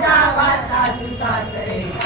जावा सासू सासरे.